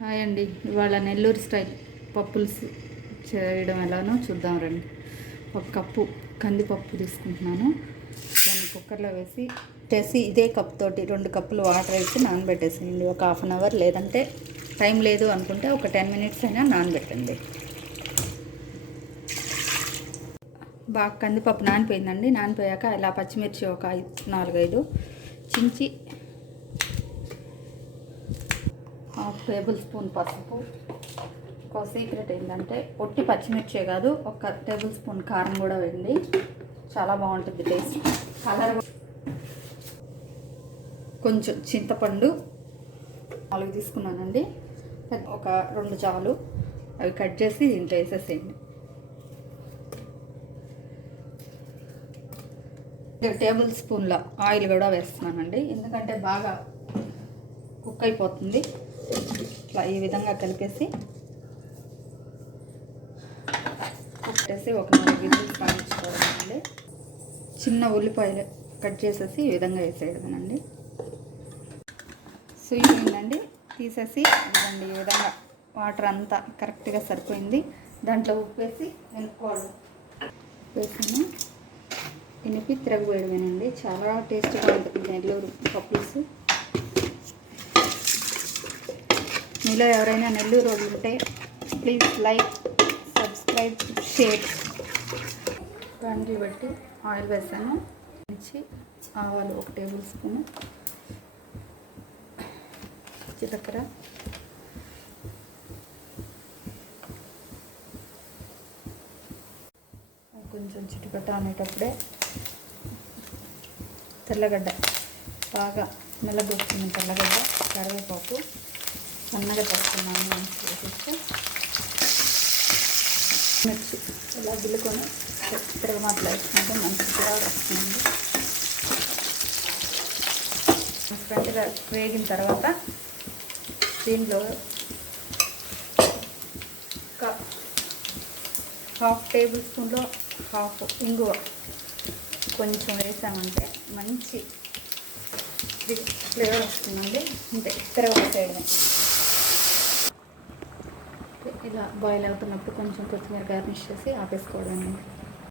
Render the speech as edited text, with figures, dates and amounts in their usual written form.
Hi అండి. ఇవాళ Nellore style పప్పులు చేయడం ఎలానో చూద్దాం రండి. ఒక కప్పు కందిపప్పు తీసుకుంటున్నాను. దాన్ని కుక్కర్లో వేసి ఇదే కప్ తోటి 2 కప్పులు వాటర్ వేసి నానబెట్టేసేయండి. ఒక 1/2 అవర్, లేదంటే టైం లేదు అనుకుంటే ఒక 10 మినిట్స్ అయినా నానబెట్టండి. బాగా కందిపప్పు నానిపోయిందండి. నానిపోయాక ఇలా పచ్చిమిర్చి ఒక 4-5 చించి, 1/2 టేబుల్ స్పూన్ పసుపు. ఒక సీక్రెట్ ఏంటంటే ఒట్టి పచ్చిమిర్చే కాదు, 1 టేబుల్ స్పూన్ కారం కూడా వేయండి, చాలా బాగుంటుంది టేస్ట్. కలర్ కొంచెం చింతపండు 4 తీసుకున్నానండి. ఒక 2 చాలు, అవి కట్ చేసి దీంట్లో వేసేసేయండి. 2 టేబుల్ స్పూన్ల ఆయిల్ కూడా వేస్తున్నానండి, ఎందుకంటే బాగా కుక్ అయిపోతుంది. ఇట్లా ఈ విధంగా కలిపేసి ఒక 4 విజిల్స్ కానిచ్చుకోవడమండి. చిన్న ఉల్లిపాయలు కట్ చేసేసి ఈ విధంగా వేసేయడమేనండి. సుయ్యిందండి, తీసేసి ఇవ్వండి. ఈ విధంగా వాటర్ అంతా కరెక్ట్గా సరిపోయింది. దాంట్లో ఉప్పు వేసి వెనుక్కోవడం వేసాను. ఇనిపి తిరగబోయడమేనండి. చాలా టేస్ట్గా ఉంటుంది నెల్లూరు పప్పులు. మీలో ఎవరైనా నెల్లూరు వాళ్ళు ఉంటే ప్లీజ్ లైక్, సబ్స్క్రైబ్, షేర్. దానికి బట్టి ఆయిల్ వేసాను. ఆవాలు 1 టేబుల్ స్పూను, జీలకర్ర, కొంచెం చిటిపట అనేటప్పుడే తెల్లగడ్డ, బాగా మెల్లగొచ్చిన తెల్లగడ్డ, కరివేపాకు సన్నగా తక్కున్నాను వేసేస్తే మిర్చి ఇలా గిల్లుకొని తిరగమాతలు వేసుకుంటే మంచి కూడా వస్తుంది. ఫ్రెండ్గా వేగిన తర్వాత దీంట్లో ఒక 1/2 టేబుల్ స్పూన్లో 1/2 ఇంగువ కొంచెం వేసామంటే మంచి ఫ్లేవర్ వస్తుందండి. అంటే తిరగబెట్టేయడమే. ఇలా బాయిల్ అవుతున్నప్పుడు కొంచెం కొత్తిమీర గార్నిష్ చేసి ఆపేసుకోవడం.